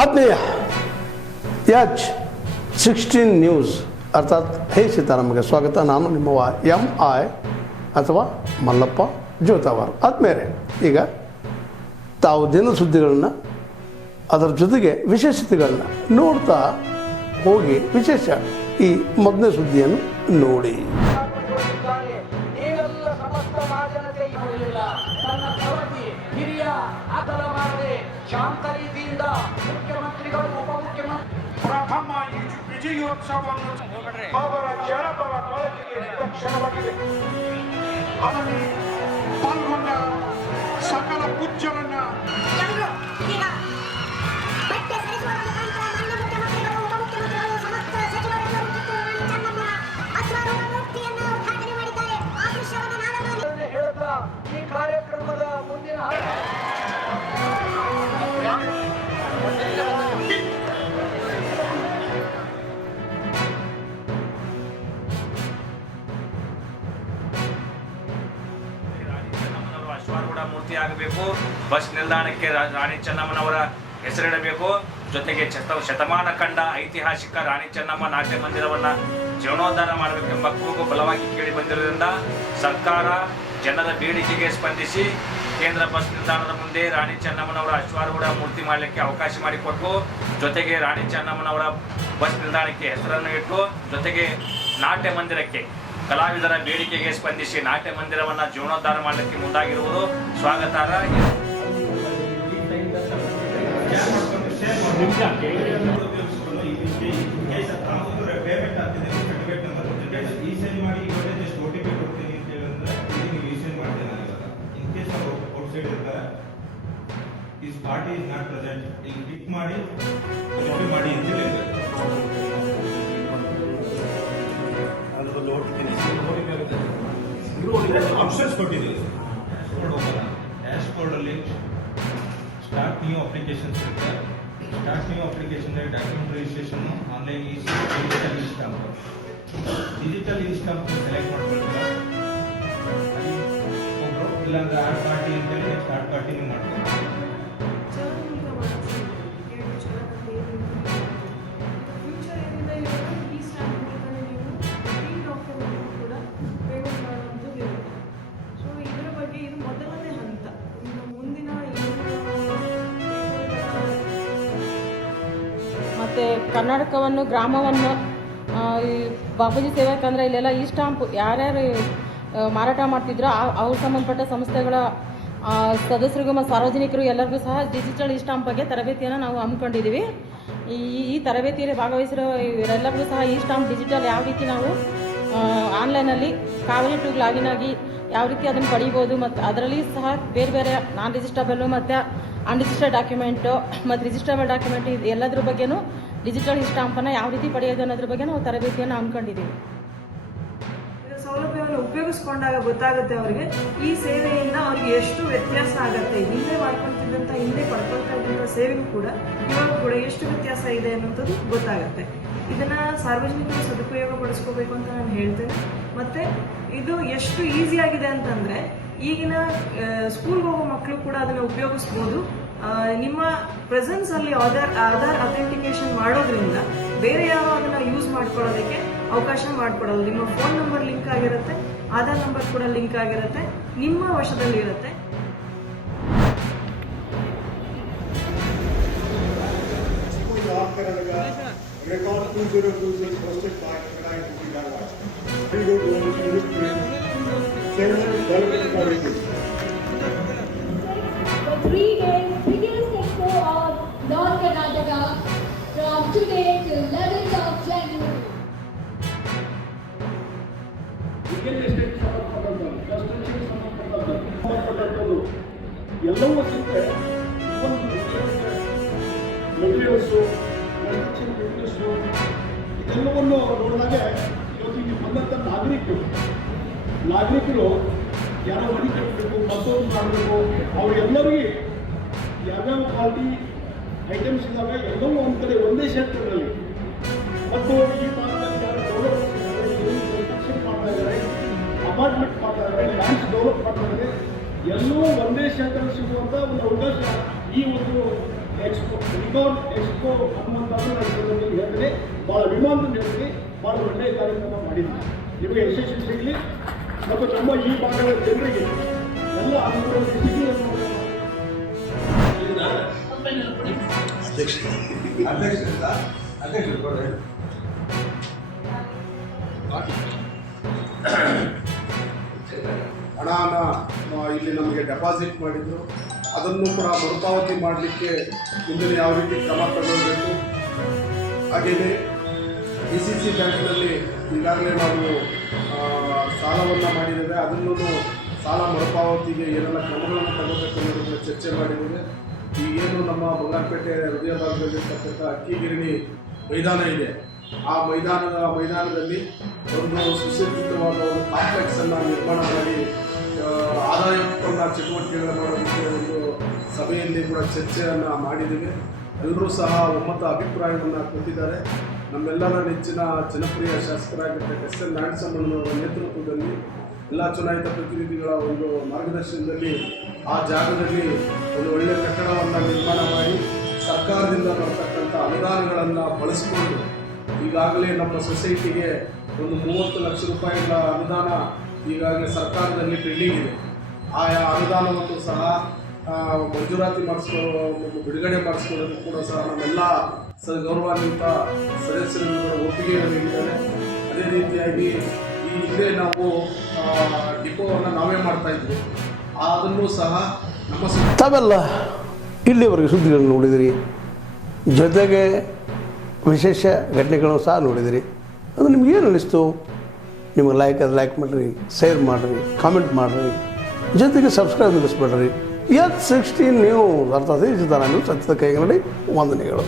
ಆತ್ಮೀಯ H16 news ಅರ್ಥಾತ್ ಹೇ ಸೀತಾರಾಮಗೆ ಸ್ವಾಗತ. ನಾನು ನಿಮ್ಮವ MI ಅಥವಾ ಮಲ್ಲಪ್ಪ ಜೋತಾವಾರ್. ಆದ್ಮೇಲೆ ಈಗ ತಾವು ದಿನ ಸುದ್ದಿಗಳನ್ನ ಅದರ ಜೊತೆಗೆ ವಿಶೇಷತೆಗಳನ್ನ ನೋಡ್ತಾ ಹೋಗಿ ವಿಶೇಷ ಈ ಮೊದಲನೇ ಸುದ್ದಿಯನ್ನು ನೋಡಿ. ಶಾಂತ ರೀತಿಯಿಂದ ಮುಖ್ಯಮಂತ್ರಿಗಳು ಉಪಮುಖ್ಯಮಂತ್ರಿ ಪ್ರಥಮ ವಿಜಯೋತ್ಸವವನ್ನು ಅವರ ಜನಪರ ಕಾಳಜಿಗೆ ನಿದರ್ಶನವಾಗಿದೆ. ಅದರಲ್ಲಿ ಪಾಲ್ಗೊಂಡ ಸಕಲ ಪೂಜ್ಯರನ್ನ ಹೇಳುತ್ತಾ ಈ ಕಾರ್ಯಕ್ರಮದ ಮುಂದಿನ ಅಶ್ವಾರೂಢ ಮೂರ್ತಿ ಆಗಬೇಕು. ಬಸ್ ನಿಲ್ದಾಣಕ್ಕೆ ರಾಣಿ ಚೆನ್ನಮ್ಮನವರ ಹೆಸರಿಡಬೇಕು. ಜೊತೆಗೆ ಶತಮಾನ ಕಂಡ ಐತಿಹಾಸಿಕ ರಾಣಿ ಚೆನ್ನಮ್ಮ ನಾಟ್ಯ ಮಂದಿರವನ್ನ ಜೀರ್ಣೋದ್ಧಾರ ಮಾಡಬೇಕೆಂಬ ಕೂಗು ಬಲವಾಗಿ ಕೇಳಿ ಬಂದಿರುವುದರಿಂದ ಸರ್ಕಾರ ಜನರ ಬೇಡಿಕೆಗೆ ಸ್ಪಂದಿಸಿ ಕೇಂದ್ರ ಬಸ್ ನಿಲ್ದಾಣದ ಮುಂದೆ ರಾಣಿ ಚೆನ್ನಮ್ಮನವರ ಅಶ್ವಾರೂಢ ಮೂರ್ತಿ ಮಾಡಲಿಕ್ಕೆ ಅವಕಾಶ ಮಾಡಿಕೊಟ್ಟು, ಜೊತೆಗೆ ರಾಣಿ ಚೆನ್ನಮ್ಮನವರ ಬಸ್ ನಿಲ್ದಾಣಕ್ಕೆ ಹೆಸರನ್ನು ಇಟ್ಟು, ಜೊತೆಗೆ ನಾಟ್ಯ ಮಂದಿರಕ್ಕೆ ಕಲಾವಿದರ ಬೇಡಿಕೆಗೆ ಸ್ಪಂದಿಸಿ ನಾಟ್ಯ ಮಂದಿರವನ್ನು ಜೀರ್ಣೋದ್ಧಾರ ಮಾಡಲಿಕ್ಕೆ ಮುಂದಾಗಿರುವುದು ಸ್ವಾಗತಾರ್ಹ. ಪಾರ್ಟಿ ಇಸ್ ನಾಟ್ ಪ್ರೆಸೆಂಟ್, ಇಲ್ಲಿ ಕ್ಲಿಕ್ ಮಾಡಿ ಮಾಡಿ ಅಂತ ಹೇಳಿದ್ದಾರೆ. ಆಪ್ಷನ್ಸ್ ಕೊಟ್ಟಿದ್ದೀವಿ. ಡ್ಯಾಶ್ ಬೋರ್ಡ್ ಅಲ್ಲಿ ಸ್ಟಾರ್ಟ್ ನ್ಯೂ ಅಪ್ಲಿಕೇಶನ್ಸ್ ಇರುತ್ತೆ. Start new application document registration online digital e-stamp select ಮಾಡ್ಕೊಳ್ತೀರಾ. ಅಲ್ಲಿ ಒಬ್ಬರು ಇಲ್ಲಾಂದ್ರೆ ಆರ್ಟ್ ಪಾರ್ಟಿ ಅಂತೇಳಿ ನೆಕ್ಸ್ಟ್ ಆರ್ಟ್ ಪಾರ್ಟಿ ನೀವು ಮಾಡ್ತೀವಿ. ಮತ್ತು ಕರ್ನಾಟಕವನ್ನು ಗ್ರಾಮವನ್ನು ಈ ಬಾಪೂಜಿ ಸೇವಾ ಕೇಂದ್ರ ಇಲ್ಲೆಲ್ಲ ಈ ಸ್ಟಾಂಪ್ ಯಾರ್ಯಾರು ಮಾರಾಟ ಮಾಡ್ತಿದ್ರೋ ಅವ್ರ ಸಂಬಂಧಪಟ್ಟ ಸಂಸ್ಥೆಗಳ ಸದಸ್ಯರಿಗೂ ಮತ್ತು ಸಾರ್ವಜನಿಕರು ಎಲ್ಲರಿಗೂ ಸಹ ಡಿಜಿಟಲ್ ಈ ಸ್ಟಾಂಪ್ ಬಗ್ಗೆ ತರಬೇತಿಯನ್ನು ನಾವು ಹಮ್ಮಿಕೊಂಡಿದ್ದೀವಿ. ಈ ತರಬೇತಿಯಲ್ಲಿ ಭಾಗವಹಿಸಿರೋ ಇವರೆಲ್ಲರಿಗೂ ಸಹ ಈ ಸ್ಟಾಂಪ್ ಡಿಜಿಟಲ್ ಯಾವ ರೀತಿ ನಾವು ಆನ್ಲೈನಲ್ಲಿ ಕಾವೇರಿ ಟು ಲಾಗಿನ್ ಆಗಿ ಯಾವ ರೀತಿ ಅದನ್ನು ಪಡಿಬೋದು, ಮತ್ತು ಅದರಲ್ಲಿ ಸಹ ಬೇರೆ ಬೇರೆ ನಾನ್ ರಿಜಿಸ್ಟಬಲ್ ಮತ್ತು ಅನ್ರಿಜಿಸ್ಟರ್ಡ್ ಡಾಕ್ಯುಮೆಂಟು ಮತ್ತು ರಿಜಿಸ್ಟಬಲ್ ಡಾಕ್ಯುಮೆಂಟ್ ಇದು ಎಲ್ಲದ್ರ ಬಗ್ಗೆನೂ ಡಿಜಿಟಲ್ ಈ ಸ್ಟಾಂಪನ್ನು ಯಾವ ರೀತಿ ಪಡೆಯೋದು ಅನ್ನೋದ್ರ ಬಗ್ಗೆ ನಾವು ತರಬೇತಿಯನ್ನು ಹಮ್ಮಿಕೊಂಡಿದ್ದೀವಿ. ಸೌಲಭ್ಯವನ್ನು ಉಪಯೋಗಿಸ್ಕೊಂಡಾಗ ಗೊತ್ತಾಗುತ್ತೆ ಅವರಿಗೆ ಈ ಸೇವೆಯಿಂದ ಅವ್ರಿಗೆ ಎಷ್ಟು ವ್ಯತ್ಯಾಸ ಆಗುತ್ತೆ. ಹಿಂದೆ ಮಾಡ್ಕೊಳ್ತಿದ್ದಂಥ ಹಿಂದೆ ಪಡ್ಕೊಳ್ತಾ ಇದ್ದಂಥ ಸೇವೆಗೂ ಕೂಡ ಇವಾಗ ಕೂಡ ಎಷ್ಟು ವ್ಯತ್ಯಾಸ ಇದೆ ಅನ್ನೋಂಥದ್ದು ಗೊತ್ತಾಗುತ್ತೆ. ಇದನ್ನು ಸಾರ್ವಜನಿಕರು ಸದುಪಯೋಗ ಪಡಿಸ್ಕೋಬೇಕು ಅಂತ ನಾನು ಹೇಳ್ತೇನೆ. ಮತ್ತು ಇದು ಎಷ್ಟು ಈಸಿಯಾಗಿದೆ ಅಂತಂದರೆ ಈಗಿನ ಸ್ಕೂಲ್ಗೆ ಹೋಗೋ ಮಕ್ಕಳು ಕೂಡ ಅದನ್ನು ಉಪಯೋಗಿಸ್ಬೋದು. ನಿಮ್ಮ ಪ್ರೆಸೆನ್ಸಲ್ಲಿ ಆಧಾರ್ ಅಥೆಂಟಿಕೇಶನ್ ಮಾಡೋದ್ರಿಂದ ಬೇರೆ ಯಾವ ಅದನ್ನು ಯೂಸ್ ಮಾಡ್ಕೊಳ್ಳೋದಕ್ಕೆ ಅವಕಾಶ ಮಾಡಿಕೊಡೋದು. ನಿಮ್ಮ ಫೋನ್ ನಂಬರ್ ಲಿಂಕ್ ಆಗಿರುತ್ತೆ, ಆಧಾರ್ ನಂಬರ್ ಕೂಡ ಲಿಂಕ್ ಆಗಿರುತ್ತೆ, ನಿಮ್ಮ ವಶದಲ್ಲಿರುತ್ತೆ. The 3 days biggest expo of North Karnataka from today to 11th of January. ಎಲ್ಲವೂ ಸಿಗುತ್ತೆ. ಮೆಟೀರಿಯಲ್ಸು, ಬಿಸ್ನೆಸ್ಸು ಇದೆಲ್ಲವನ್ನು ನೋಡಿದಾಗ ಇವತ್ತು ಇಲ್ಲಿ ಬಂದಂಥ ನಾಗರಿಕರು ಯಾರೋ ಮನೆ ಕಟ್ಟಬೇಕು, ಮತ್ತೊಂದು ಮಾಡಬೇಕು, ಅವರೆಲ್ಲರಿಗೆ ಯಾವ್ಯಾವ ಕ್ವಾಲಿಟಿ ಐಟಮ್ಸ್ ಇದ್ದಾವೆ ಎಲ್ಲವೂ ಒಂದು ಕಡೆ ಒಂದೇ ಸೆಕ್ಟರ್ನಲ್ಲಿ. ಮತ್ತು ಈ ಭಾಗದಲ್ಲಿ ಯಾರು ಡೆವಲಪ್ ಕನ್ಸ್ಟ್ರಕ್ಷನ್ ಮಾಡ್ತಾ ಇದ್ದಾರೆ, ಅಪಾರ್ಟ್ಮೆಂಟ್ ಮಾಡ್ತಾ ಇದ್ದಾರೆ, ಲ್ಯಾಂಡ್ಸ್ ಡೆವಲಪ್ ಮಾಡ್ತಾ ಇದ್ದಾರೆ, ಎಲ್ಲವೂ ಒಂದೇ ಕ್ಷೇತ್ರದಲ್ಲಿ ಸಿಗುವಂಥ ಒಂದು ಅವಕಾಶ ಈ ಒಂದು ರಿಕಾರ್ಡ್ ಎಕ್ಸ್ಪೋ ಅನ್ನುವಂಥದ್ದು ನಾನು ಹೇಳ್ತೀನಿ, ಭಾಳ ವಿಮಾನದಿಂದ ಹೇಳ್ತೀನಿ, ಭಾಳ ಒಳ್ಳೆಯ ಕಾರ್ಯಕ್ರಮ ಮಾಡಿದ್ದೀನಿ. ನಿಮಗೆ ಯಶಸ್ವಿ ಸಿಗಲಿ ಮತ್ತು ನಮ್ಮ ಈ ಭಾಗದ ಜನರಿಗೆ ಎಲ್ಲ ಅನುಕೂಲ ಸಿಗಲಿ ಅನ್ನೋದು ಹಣನ ಇಲ್ಲಿ ನಮಗೆ ಡೆಪಾಸಿಟ್ ಮಾಡಿದ್ರು, ಅದನ್ನು ಕೂಡ ಮರುಪಾವತಿ ಮಾಡಲಿಕ್ಕೆ ಮುಂದಿನ ಯಾವ ರೀತಿ ಕ್ರಮ ತಗೊಳ್ಬೇಕು. ಹಾಗೆಯೇ DCC ಬ್ಯಾಂಕ್ನಲ್ಲಿ ಈಗಾಗಲೇ ನಾವು ಸಾಲವನ್ನು ಮಾಡಿದ್ದೇವೆ, ಅದನ್ನು ಸಾಲ ಮರುಪಾವತಿಗೆ ಏನೆಲ್ಲ ಕ್ರಮಗಳನ್ನು ತಗೋಬೇಕು ಅನ್ನೋದನ್ನು ಚರ್ಚೆ ಮಾಡಿದ್ದೇವೆ. ಈಗೇನು ನಮ್ಮ ಬಂಗಾರಪೇಟೆ ಹೃದಯ ಭಾಗದಲ್ಲಿರ್ತಕ್ಕಂಥ ಅಕ್ಕಿಗಿರಣಿ ಮೈದಾನ ಇದೆ, ಆ ಮೈದಾನದಲ್ಲಿ ಒಂದು ಸುಸಜ್ಜಿತವಾದ ಒಂದು ಕಾಂಪ್ಲೆಕ್ಸನ್ನು ನಿರ್ಮಾಣ ಮಾಡಿ ಆದಾಯಯುಕ್ತ ಚಟುವಟಿಕೆಗಳನ್ನು ಮಾಡೋದಕ್ಕೆ ಒಂದು ಸಭೆಯಲ್ಲಿ ಕೂಡ ಚರ್ಚೆಯನ್ನು ಮಾಡಿದ್ದೀವಿ. ಎಲ್ಲರೂ ಸಹ ಒಮ್ಮತ ಅಭಿಪ್ರಾಯವನ್ನು ಕೊಟ್ಟಿದ್ದಾರೆ. ನಮ್ಮೆಲ್ಲರ ನೆಚ್ಚಿನ ಜನಪ್ರಿಯ ಶಾಸಕರಾಗಿದ್ದ ಎಸ್.ಎನ್. ನಾರಾಯಣಸ್ವಾಮಿಯವರ ನೇತೃತ್ವದಲ್ಲಿ ಎಲ್ಲ ಚುನಾಯಿತ ಪ್ರತಿನಿಧಿಗಳ ಒಂದು ಮಾರ್ಗದರ್ಶನದಲ್ಲಿ ಆ ಜಾಗದಲ್ಲಿ ಒಂದು ಒಳ್ಳೆಯ ಕಟ್ಟಡವನ್ನು ನಿರ್ಮಾಣ ಮಾಡಿ ಸರ್ಕಾರದಿಂದ ಬರ್ತಕ್ಕಂಥ ಅನುದಾನಗಳನ್ನು ಬಳಸಿಕೊಂಡು ಈಗಾಗಲೇ ನಮ್ಮ ಸೊಸೈಟಿಗೆ ಒಂದು 30 ಲಕ್ಷ ರೂಪಾಯಿಗಳ ಅನುದಾನ ಈಗಾಗಲೇ ಸರ್ಕಾರದಲ್ಲಿ ಪೆಂಡಿಂಗ್ ಇದೆ. ಆಯಾ ಅನುದಾನವನ್ನು ಸಹ ಮಂಜೂರಾತಿ ಬಿಡುಗಡೆ ಮಾಡಿಸ್ಕೊಳ್ಳೋದು ಕೂಡ ಸಹ ನಮ್ಮೆಲ್ಲ ಗೌರವಾನ್ವಿತ ಸದಸ್ಯರನ್ನು ಕೂಡ ಒಪ್ಪಿಗೆಯನ್ನು ನೀಡಿದ್ದಾರೆ. ಅದೇ ರೀತಿಯಾಗಿ ಈ ಹಿಂದೆ ನಾವು ಡಿಪೋವನ್ನು ನಾವೇ ಮಾಡ್ತಾ ಇದ್ವಿ, ಅದನ್ನು ಸಹ ನಮ್ಮ ತಾವೆಲ್ಲ ಇಲ್ಲಿವರೆಗೆ ಸುದ್ದಿಗಳನ್ನು ನೋಡಿದಿರಿ, ಜೊತೆಗೆ ವಿಶೇಷ ಘಟನೆಗಳನ್ನು ಸಹ ನೋಡಿದಿರಿ. ಅದು ನಿಮ್ಗೇನು ಅನ್ನಿಸ್ತು? ನಿಮಗೆ ಲೈಕ್ ಮಾಡಿರಿ, ಶೇರ್ ಮಾಡಿರಿ, ಕಾಮೆಂಟ್ ಮಾಡಿರಿ, ಜೊತೆಗೆ ಸಬ್ಸ್ಕ್ರೈಬ್ ನಿಲ್ಲಿಸ್ಬೇಡ್ರಿ. H16 ನ್ಯೂಸ್ ಅರ್ಥಾತ್ ಈ ಚಿತ್ರ ನ್ಯೂಸ್ ಸತ್ಯದ ಕೈಗನ್ನಡಿ ವಂದನೆಗಳು.